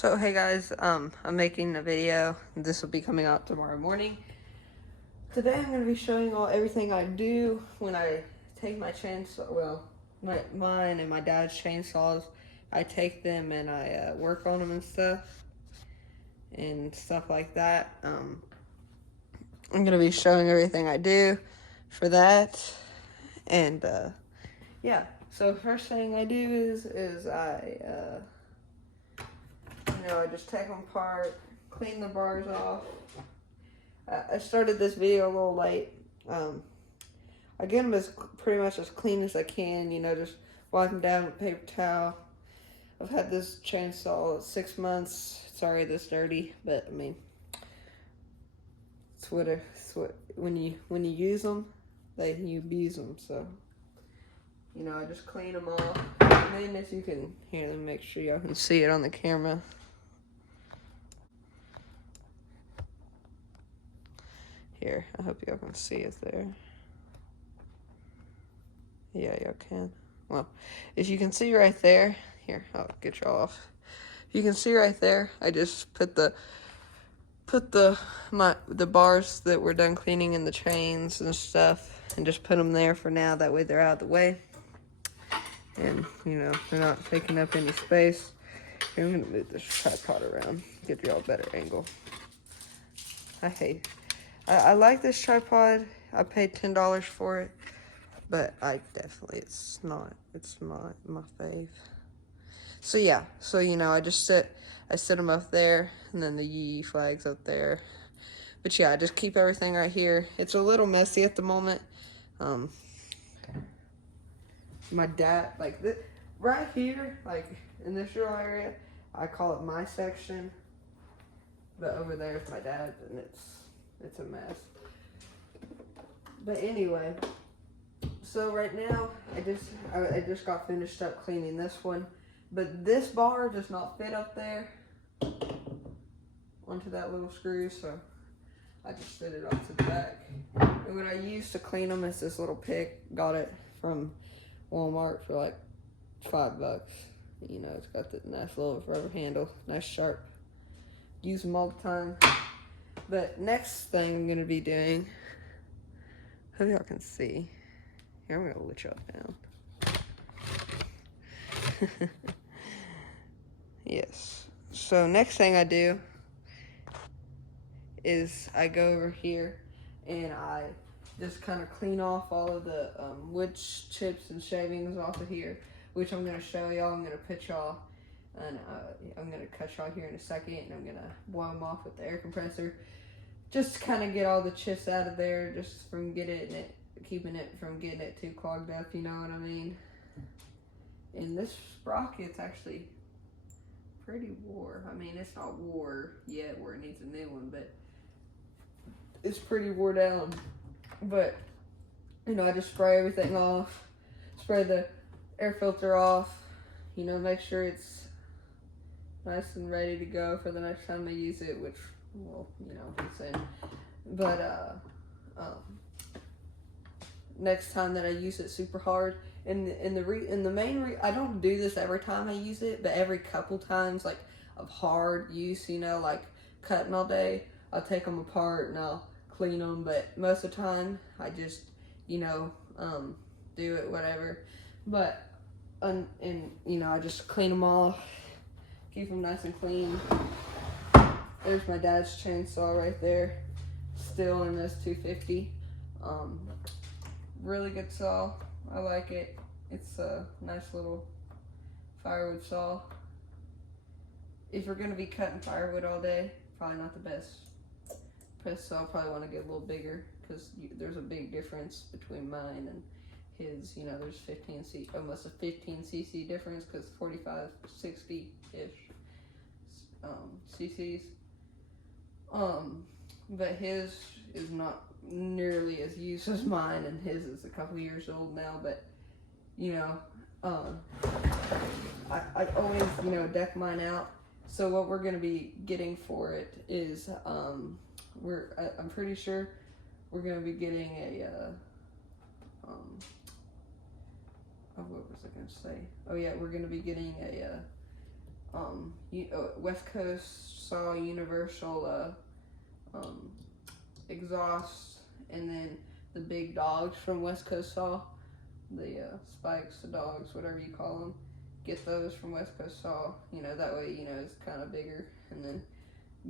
So hey guys, I'm making a video. This will be coming out tomorrow morning. Today I'm going to be showing everything I do when I take my chainsaw, mine and my dad's chainsaws. I take them and I work on them and stuff like that. I'm going to be showing everything I do for that. And yeah, so first thing I do is I just take them apart, clean the bars off. I started this video a little late. I get them as pretty much as clean as I can, just wipe them down with a paper towel. I've had this chainsaw 6 months. It's already this dirty, but I mean, it's what when you use them, you abuse them. So, I just clean them off. And then as you can hear them, make sure y'all can see it on the camera. Here, I hope y'all can see it there. Yeah, y'all can. Well, if you can see right there, here, I'll get y'all off. You can see right there, I just put the bars that we're done cleaning in the chains and stuff, and just put them there for now. That way they're out of the way, and they're not taking up any space. Here, I'm gonna move this tripod around, get y'all a better angle. I like this tripod. I paid $10 for it, but it's not my fave. So yeah, I set them up there, and then the yee flag's up there. But yeah, I just keep everything right here. It's a little messy at the moment. My dad, right here, in this little area, I call it my section. But over there is my dad, and it's a mess. But anyway, so right now, I just got finished up cleaning this one. But this bar does not fit up there onto that little screw, so I just fit it off to the back. And what I use to clean them is this little pick. Got it from Walmart for like $5. It's got the nice little rubber handle, nice sharp. Use them all the time. But next thing I'm gonna be doing, hope y'all can see. Here, I'm gonna let y'all down. Yes. So next thing I do is I go over here and I just kind of clean off all of the wood chips and shavings off of here, which I'm gonna show y'all. I'm gonna put y'all, and I'm gonna cut y'all here in a second, and I'm gonna blow them off with the air compressor, just to kind of get all the chips out of there, just from keeping it from getting it too clogged up. You know what I mean? And this sprocket's actually pretty wore. I mean, it's not wore yet where it needs a new one, but it's pretty wore down. But I just spray everything off, spray the air filter off, make sure it's nice and ready to go for the next time I use it, which, insane. But next time that I use it super hard, I don't do this every time I use it, but every couple times, of hard use, cutting all day, I'll take them apart and I'll clean them. But most of the time, I just, do it, whatever. But, I just clean them off, keep them nice and clean. There's my dad's chainsaw right there, still in this 250. Really good saw. I like it. It's a nice little firewood saw. If you're gonna be cutting firewood all day, probably not the best. So I'll probably want to get a little bigger, because there's a big difference between mine and his. There's almost a 15 cc difference, because 45, 60-ish cc's. But his is not nearly as used as mine, and his is a couple years old now. But I always deck mine out. So what we're gonna be getting for it is I'm pretty sure we're gonna be getting a what was I gonna say? Oh yeah, we're gonna be getting West Coast saw universal exhaust, and then the big dogs from West Coast saw, the spikes, the dogs, whatever you call them, get those from West Coast saw. That way it's kind of bigger, and then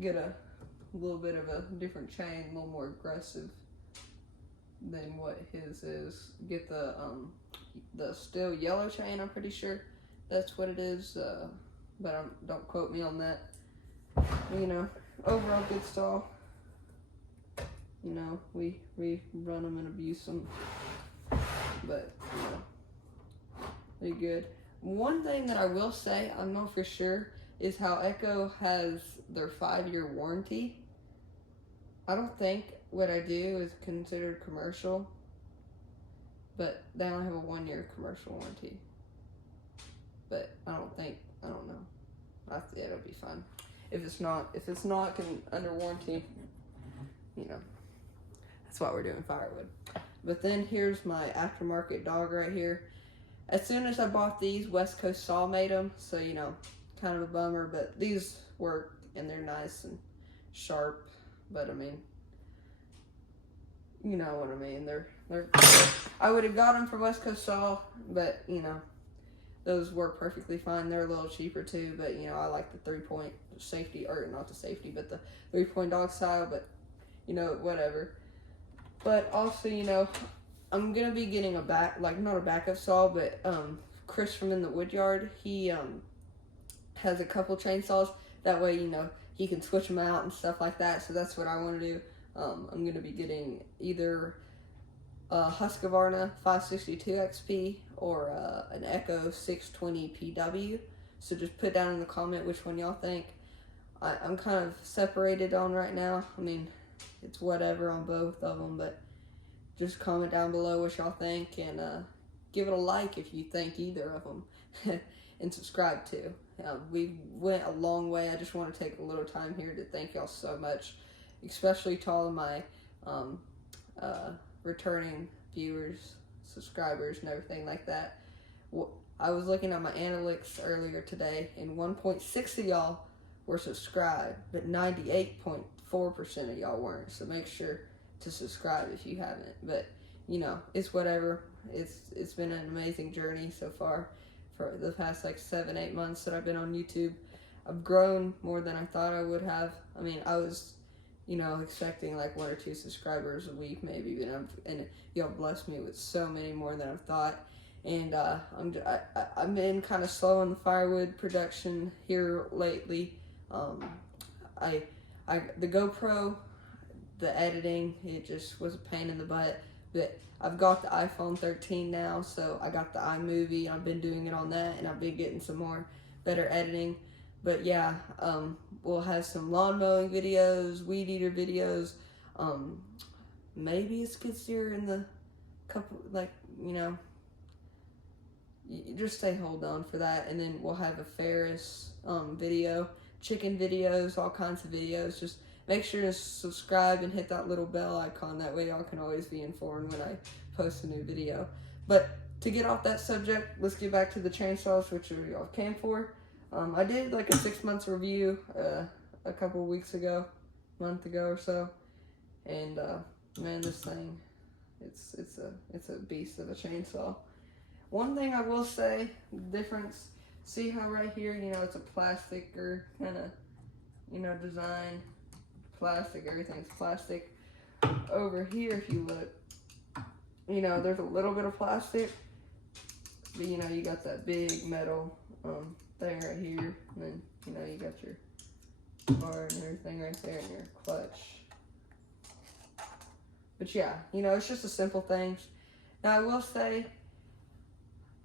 get a little bit of a different chain, a little more aggressive than what his is. Get the still yellow chain, I'm pretty sure that's what it is, but don't quote me on that. Overall good stall. We run them and abuse them, but they're good. One thing that I will say, I know for sure, is how Echo has their 5-year warranty. I don't think what I do is considered commercial, but they only have a 1-year commercial warranty. But I don't know. It'll be fine. If it's not under warranty, that's why we're doing firewood. But then here's my aftermarket dog right here. As soon as I bought these, West Coast Saw made them, so kind of a bummer, but these work and they're nice and sharp. But I mean, you know what I mean. They're I would have got them from West Coast Saw, but those work perfectly fine. They're a little cheaper too, but I like the 3-point safety, or not the safety, but the 3-point dog style. But whatever. But also, I'm gonna be getting not a backup saw, but Chris from In the Woodyard, he has a couple chainsaws. That way, he can switch them out and stuff like that. So that's what I want to do. I'm gonna be getting either a Husqvarna 562 XP or an Echo 620 PW. So just put down in the comment which one y'all think. I'm kind of separated on right now. I mean, it's whatever on both of them, but just comment down below what y'all think, and give it a like if you think either of them, and subscribe too. We went a long way. I just want to take a little time here to thank y'all so much, especially to all of my returning viewers, subscribers, and everything like that. I was looking at my analytics earlier today, and 1.6 of y'all were subscribed, but 98.4% of y'all weren't. So make sure to subscribe if you haven't. But it's whatever. It's been an amazing journey so far for the past 7-8 months that I've been on YouTube. I've grown more than I thought I would have. I mean, I was expecting 1 or 2 subscribers a week maybe, and y'all blessed me with so many more than I thought. And I've been kind of slow on the firewood production here lately. The GoPro, the editing, it just was a pain in the butt. But I've got the iPhone 13 now, so I got the iMovie. I've been doing it on that, and I've been getting some more better editing. But yeah, we'll have some lawn mowing videos, weed eater videos, maybe a skid steer in the couple, you just stay hold on for that. And then we'll have a Ferris video, chicken videos, all kinds of videos. Just make sure to subscribe and hit that little bell icon. That way y'all can always be informed when I post a new video. But to get off that subject, let's get back to the chainsaws, which y'all came for. I did a 6 months review a couple weeks ago, month ago or so, and man, this thing, it's a beast of a chainsaw. One thing I will say, difference, see how right here, it's a plastic or kind of, design, plastic, everything's plastic. Over here, if you look, there's a little bit of plastic, but you got that big metal thing right here, and then you got your bar and everything right there, and your clutch. But yeah, it's just a simple thing. Now I will say,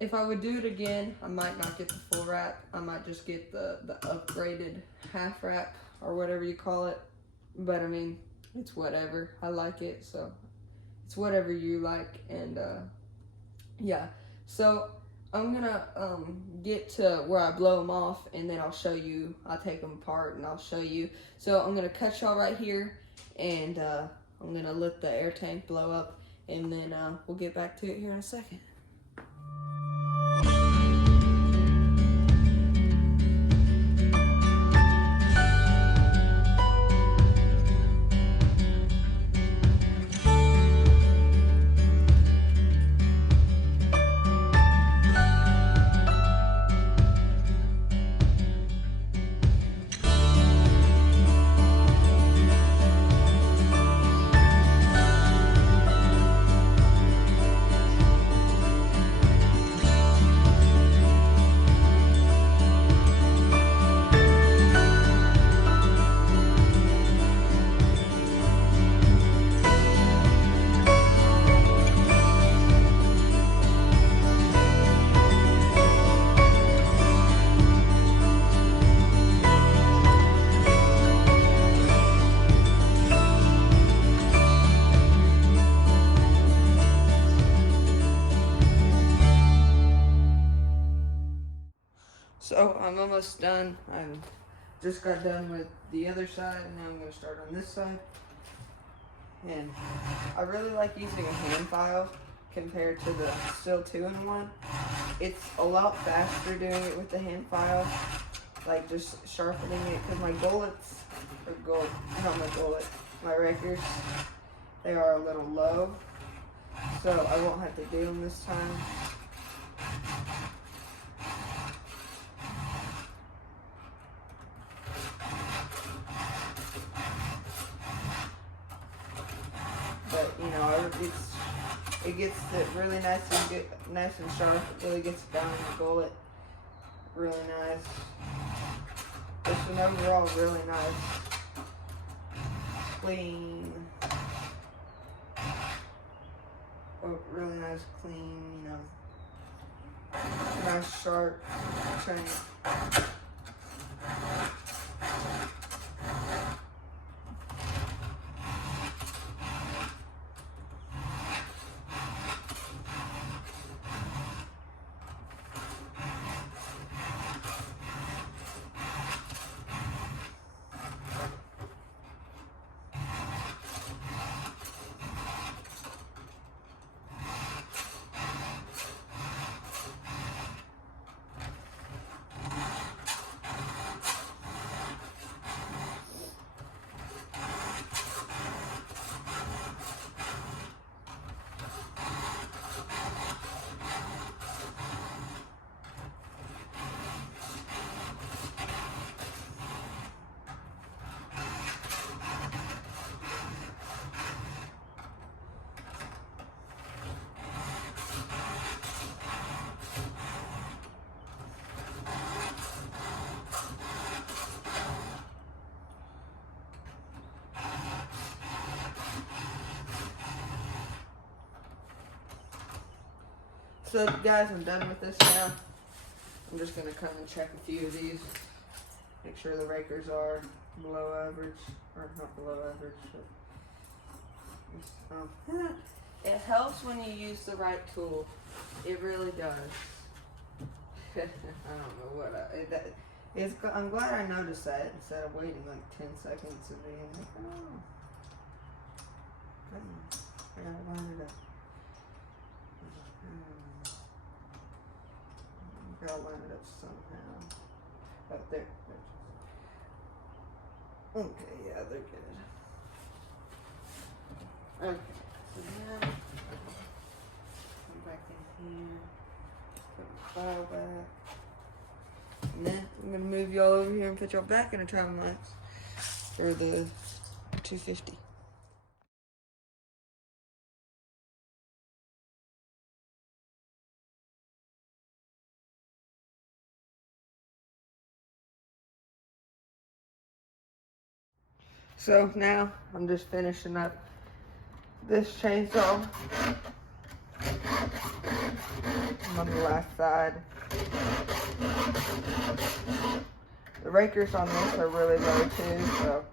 if I would do it again, I might not get the full wrap. I might just get the upgraded half wrap or whatever you call it. But I mean, it's whatever. I like it, so it's whatever you like. And yeah, so I'm gonna get to where I blow them off, and then I'll show you. I'll take them apart and I'll show you. So I'm gonna cut y'all right here, and I'm gonna let the air tank blow up, and then we'll get back to it here in a second. So I'm almost done. I just got done with the other side, and now I'm going to start on this side. And I really like using a hand file compared to the Stihl 2-in-1. It's a lot faster doing it with the hand file, like just sharpening it, because my gullets, not my gullet, my rakers, they are a little low, so I won't have to do them this time. But you know, it gets it really nice and sharp. It really gets it down in the gullet, really nice. It's an overall really nice, clean, really nice, clean, you know, nice sharp chain. So guys, I'm done with this now. I'm just going to come and check a few of these. Make sure the rakers are below average, or not below average. But it helps when you use the right tool. It really does. I don't know what I'm glad I noticed that instead of waiting like 10 seconds and being like, oh. I gotta line it up. Gotta line it up somehow. Oh, there. Okay, yeah, they're good. Okay, so now come back in here, put the file back, and then I'm gonna move y'all over here and put y'all back in a travel max for the 250. So now I'm just finishing up this chainsaw. I'm on the last side. The rakers on this are really low too, so.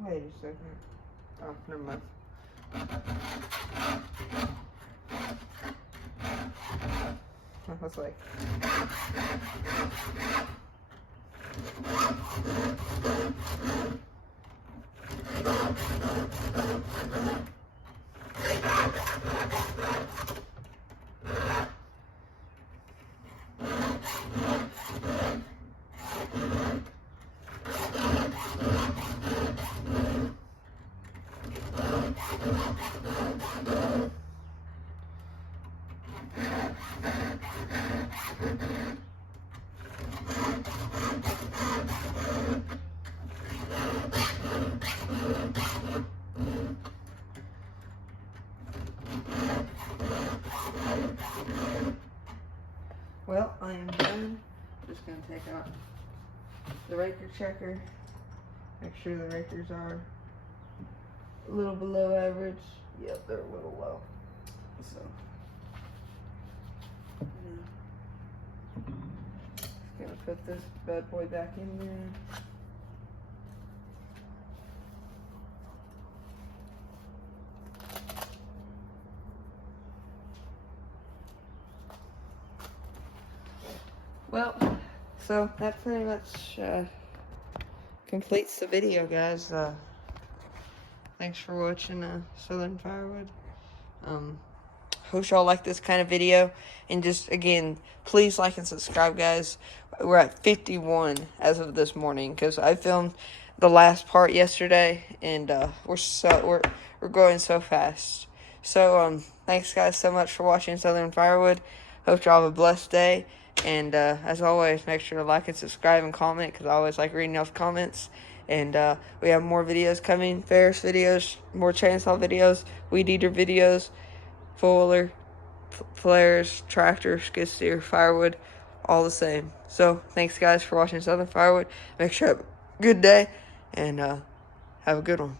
Wait a second. Oh, never mind. I was like. Well, I am done. Just gonna take out the raker checker. Make sure the rakers are a little below average. Yep, they're a little low. So, just gonna put this bad boy back in there. Well, so that pretty much completes the video, guys. Thanks for watching Southern Firewood. Hope y'all like this kind of video. And just, again, please like and subscribe, guys. We're at 51 as of this morning, because I filmed the last part yesterday, and we're growing so fast. So, thanks, guys, so much for watching Southern Firewood. Hope y'all have a blessed day. And, as always, make sure to like and subscribe and comment, because I always like reading y'all's comments. And we have more videos coming, Ferris videos, more chainsaw videos, weed eater videos, four-wheeler, flares, tractor, skid steer, firewood, all the same. So, thanks guys for watching Southern Firewood. Make sure you have a good day, and have a good one.